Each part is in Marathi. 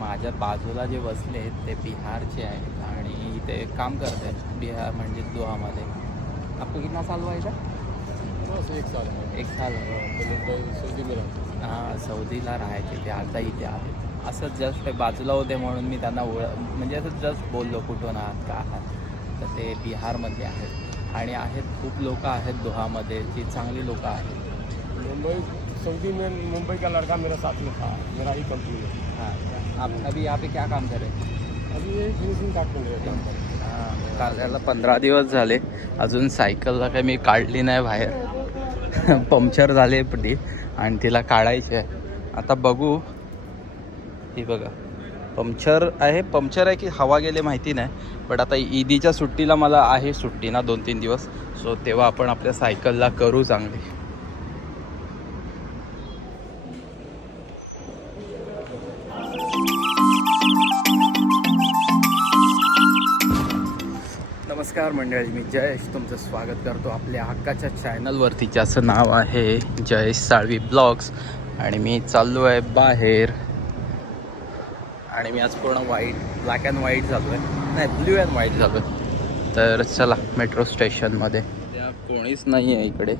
माझ्या बाजूला जे बसले आहेत ते बिहारचे आहेत आणि इथे काम करत आहेत बिहार म्हणजे दोहामध्ये. आपको कितना साल हुआ इधर बस एक साल एक साल हो. तो हां सौदीला राहायचे ते आता इथे आहेत. असं जस्ट बाजूला होते म्हणून मी त्यांना ओळ म्हणजे असं जस्ट बोललो कुठून आहात? का आहात? तर ते बिहारमधले आहेत. आणि आहेत खूप लोक आहेत दोहामध्ये. जी चांगली लोक आहेत. मुंबई सऊदी में मुंबई का लड़का मेरा साथ में था. मेरा ही कंपनी है हां. आप अभी यहाँ पे क्या काम कर रहे हैं? अभी फिनिशिंग हूँ. काढायला पंधरा दिवस झाले. अजून सायकलला काही मी काढली नाही बाहेर. पंक्चर झाले ती आणि तिला काढायची आहे. आता बघू. ही बघा. पंक्चर आहे. पंक्चर आहे की हवा गेले माहिती नाही. बट आता ईदीच्या सुट्टीला मला आहे सुट्टी ना दोन तीन दिवस. सो तेव्हा आपण आपल्या सायकलला करू चांगली. नमस्कार मंडळी मी जयेश तुमचं स्वागत करतो आपल्या हक्काच्या चॅनलवरती ज्याचं नाव आहे जयेश साळवी ब्लॉग्स. आणि मी चाललो आहे बाहेर. आणि मी आज पूर्ण व्हाईट ब्लॅक अँड व्हाईट झालो आहे नाही ब्ल्यू अँड व्हाईट झालो आहे तर चला मेट्रो स्टेशनमध्ये त्या कोणीच नाही आहे इकडे.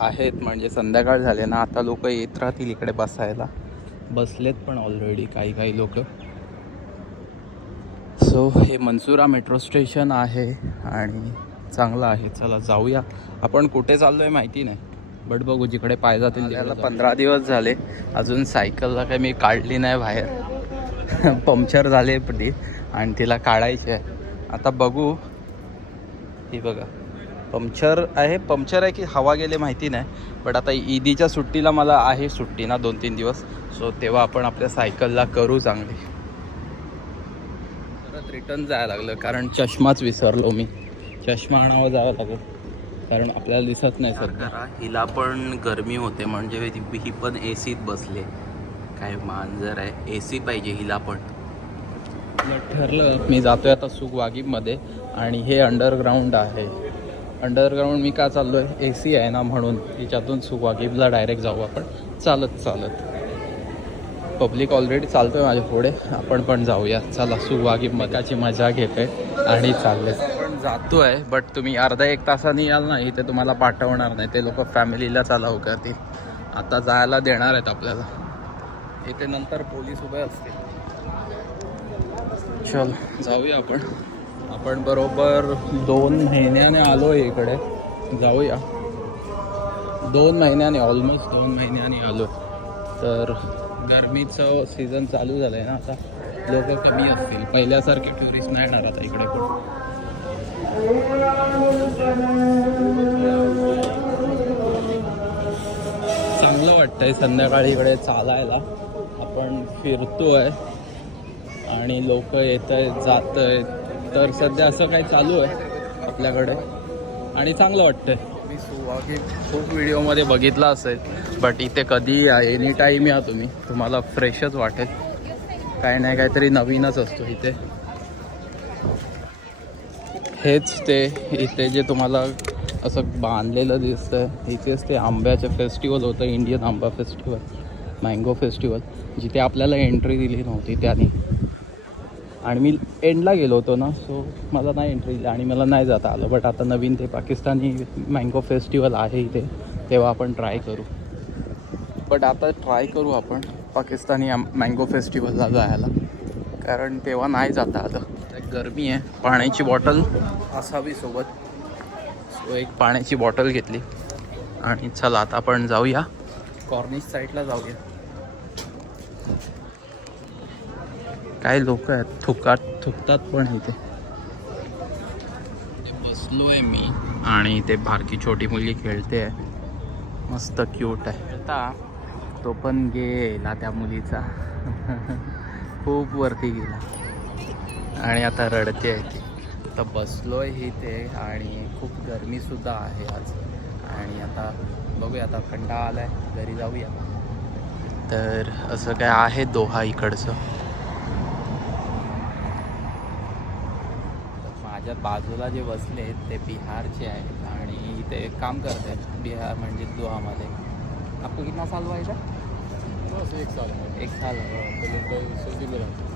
आहेत म्हणजे संध्याकाळ झाले ना आता लोक येत राहतील इकडे बसायला. बसलेत पण ऑलरेडी काही काही लोक. सो हे मनसुरा मेट्रो स्टेशन आहे आणि चांगलं आहे. चला जाऊया. आपण कुठे चाललो आहे माहिती नाही. बट बघू जिकडे पाय जातील त्याला पंधरा दिवस झाले. अजून सायकलला काही मी काढली नाही बाहेर. पंक्चर झाले ती आणि तिला काढायची आहे. आता बघू. ही बघा. पंक्चर आहे. पंक्चर आहे की हवा गेले माहिती नाही. बट आता ईदीच्या सुट्टीला मला आहे सुट्टी ना दोन तीन दिवस. सो तेव्हा आपण आपल्या सायकलला करू चांगली. परत रिटर्न जायला लागलं. कारण चष्माच विसरलो मी. चष्मा आणावं जावं लागलं. कारण आपल्याला दिसत नाही सध्या. हिला पण गरमी होते. म्हणजे ही पण ए सीत बसले. काय मांजर आहे. ए सी पाहिजे हिला पण. ठरलं. मी जातोय आता सुखवागीमध्ये आणि हे अंडरग्राऊंड आहे. अंडरग्राऊंड मी का चाललो आहे ए सी आहे ना म्हणून. तिच्यातून सुखवागीबला डायरेक्ट जाऊ आपण. चालत चालत. पब्लिक ऑलरेडी चालतो आहे माझ्या पुढे. आपण पण जाऊया. चला सुवागी मगाची मजा घेते आणि चालले जातो आहे बट तुम्ही अर्धा एक तासाने याल ना इथे तुम्हाला पाठवणार नाही. ते लोक फॅमिलीला चालाव करतील. आता जायला देणार आहेत आपल्याला. इथे नंतर पोलीस उभे असतील. चल जाऊया आपण. आपण बरोबर दोन महिन्याने आलो आहे इकडे. जाऊया. दोन महिन्याने ऑलमोस्ट दोन महिन्याने आलो तर गरमीचं सीझन चालू झालं आहे ना आता. लोक कमी असतील. पहिल्यासारखे टुरिस्ट नाही येणार आता इकडे पण. चांगलं वाटतंय संध्याकाळी इकडे चालायला. आपण फिरतोय. आणि लोक येत आहेत जात आहेत तर सध्या असं काही चालू आहे आपल्याकडे. आणि चांगलं वाटतंय. तुम्ही सुवागी खूप व्हिडिओमध्ये बघितला असेल बट इथे कधी एनी टाईम या तुम्ही. तुम्हाला फ्रेशच वाटेल. काही नाही काहीतरी नवीनच असतो इथे. हेच ते इथे जे तुम्हाला असं बांधलेलं दिसतं इथेच ते आंब्याचं फेस्टिवल होतं इंडियन आंबा फेस्टिवल मँगो फेस्टिवल जिथे आपल्याला एंट्री दिली नव्हती त्याने. आणि मी एंडला गेलो होतो ना सो मला नाही एंट्री दिली आणि मला नाही जाता आलं. बट आता नवीन ते पाकिस्तानी मँगो फेस्टिवल आहे इथे तेव्हा आपण ट्राय करू. बट आता ट्राय करू आपण पाकिस्तानी मँगो फेस्टिवलला जायला. कारण तेव्हा नाही जाता आलं. गरमी आहे. पाण्याची बॉटल असावी सोबत. सो एक पाण्याची बॉटल घेतली. आणि चला आता आपण जाऊया. कॉर्निश साईडला जाऊया. काही लोक आहेत थुकात थुकतात पण इथे. ते बसलो आहे मी आणि ते बारकी छोटी मुलगी खेळते. आहे मस्त क्यूट आहे. आता तो पण गेला त्या मुलीचा. खूप वरती गेला. आणि आता रडते आहे ती. आता बसलो आहे इथे आणि खूप गरमीसुद्धा आहे आज. आणि आता बघूया आता कंटाळा आला आहे घरी जाऊया. तर असं काय आहे दोहा इकडचं? माझ्या बाजूला जे बसले आहेत ते बिहारचे आहेत आणि ते काम करत आहेत. बिहार म्हणजे दोहामध्ये. आपको कितना साल हुआ इधर एक साल. है एक साल.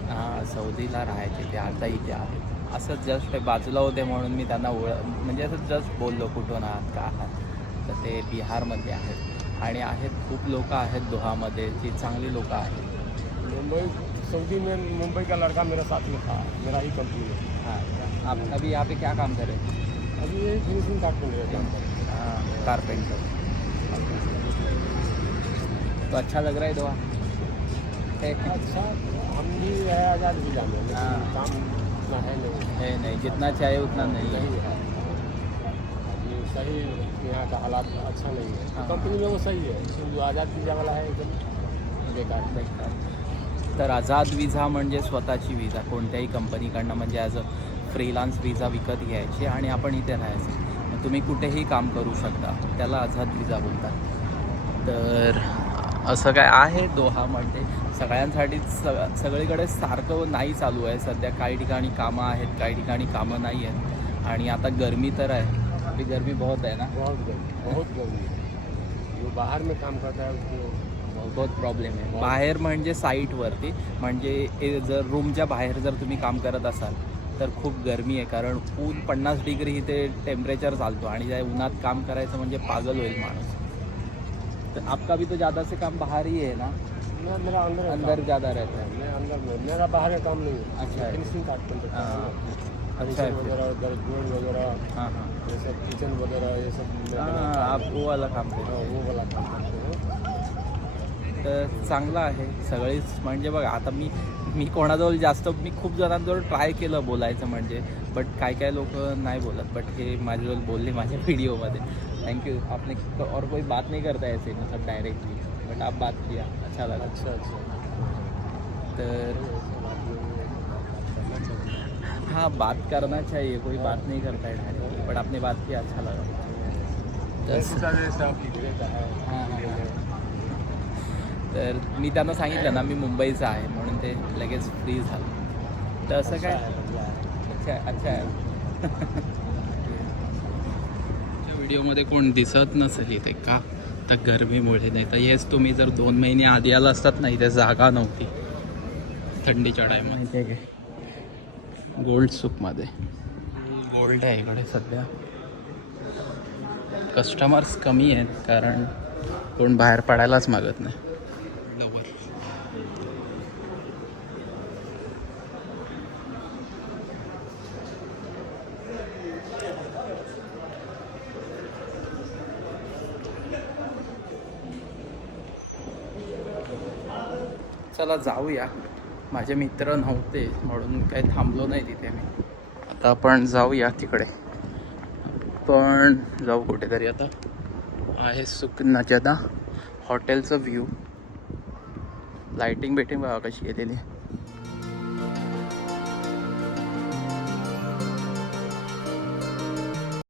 हाँ, सौदीला राहायचे ते आता इथे आहेत असं जस्ट बाजूला होते म्हणून मी त्यांना ओळ म्हणजे असं जस्ट बोललो कुठून आहात? का आहात? तर ते बिहारमध्ये आहेत. आणि आहेत खूप लोक आहेत दोहामध्ये. जी चांगली लोक आहेत. मुंबई सऊदी में मुंबई का लड़का मेरा साथ में था मेरा ही कंपनी में। हाँ आप अभी यहाँ पे क्या काम कर रहे हैं? अभी यही फिनिशिंग काटने काम कर रहे हाँ, कारपेंटर तो अच्छा लग रहा है दोहा है अच्छा हम भी है आज़ाद भी जाने हाँ। काम इतना है नहीं। है नहीं जितना चाहिए उतना नहीं है। है। ये सही यहाँ का हालात अच्छा नहीं है। हाँ। कंपनी में वो सही है लेकिन जो आज़ाद वीज़ा वाला है एकदम बेकार। तर आझाद विजा म्हणजे स्वतःची विजा कोणत्याही कंपनीकडनं म्हणजे ॲज अ फ्रीलान्स विजा विकत घ्यायची आणि आपण इथे राहायचं. मग तुम्ही कुठेही काम करू शकता. त्याला आझाद विजा बोलतात. तर असं काय आहे? दोहा म्हणजे सगळ्यांसाठी स सगळीकडे सारखं नाही चालू आहे. सध्या काही ठिकाणी कामं आहेत काही ठिकाणी कामं नाही आहेत. आणि आता गर्मी तर आहे. अभी गर्मी बहुत आहे ना? बहुत गर्मी. बहुत गर्मी. जो बाहर में काम करता है उसको बहुत प्रॉब्लेम आहे. बाहेर म्हणजे साईटवरती म्हणजे जर रूमच्या बाहेर जर तुम्ही काम करत असाल तर खूप गरमी आहे. कारण ऊन पन्नास डिग्री इथे टेम्परेचर चालतो आणि त्या उन्हात काम करायचं म्हणजे पागल होईल माणूस. तर आपका भी तो ज़्यादा से काम बाहर ही है ना? मैं मेरा अंदर। ज़्यादा रहता है। मैं अंदर में मेरा बाहर का काम नहीं है। अच्छा। फिनिशिंग हाँ, है। अच्छा है। वगैरह वगैरह हाँ हाँ। ये सब किचन वगैरह ये सब हूँ। आप वो वाला काम करते हाँ, वो वाला काम करते हैं। तर चांगलं आहे. सगळीच म्हणजे बघा आता मी मी कोणाजवळ जास्त मी खूप जणांजवळ ट्राय केलं बोलायचं म्हणजे बट काय काय लोक नाही बोलत. बट हे माझ्याजवळ बोलले माझ्या व्हिडिओमध्ये थँक्यू आपने और कोई बात नहीं करता ऐसे मतलब डायरेक्टली बट आप बात किया. अच्छा लगा. अच्छा अच्छा. तर है, बात करना चाहिए। कोई बात नहीं करता है डायरेक्टली बट आपने बात किया अच्छा लगा. हाँ. तर मी त्यांना सांगितलं ना मी मुंबईचा आहे म्हणून ते लगेच फ्री झालं. तर असं अच्छा. काय। अच्छा अच्छा. आहे व्हिडिओमध्ये कोण दिसत नसेल इथे का? तर गरमीमुळे नाही तर हेच तुम्ही जर दोन महिने आधी आला असतात ना इथे जागा नव्हती. थंडीच्या टायमात गोल्ड सुकमध्ये गोल्ड आहे इकडे सध्या. कस्टमर्स कमी आहेत कारण कोण बाहेर पडायलाच मागत नाही. चला जाऊया. माझे मित्र नव्हते म्हणून काही थांबलो नाही तिथे मी. आता आपण जाऊया तिकडे. पण जाऊ कुठेतरी आता. आहे सुकनाच्यादा हॉटेलचं व्ह्यू लाईटिंग बेटिंग बघा कशी केलेली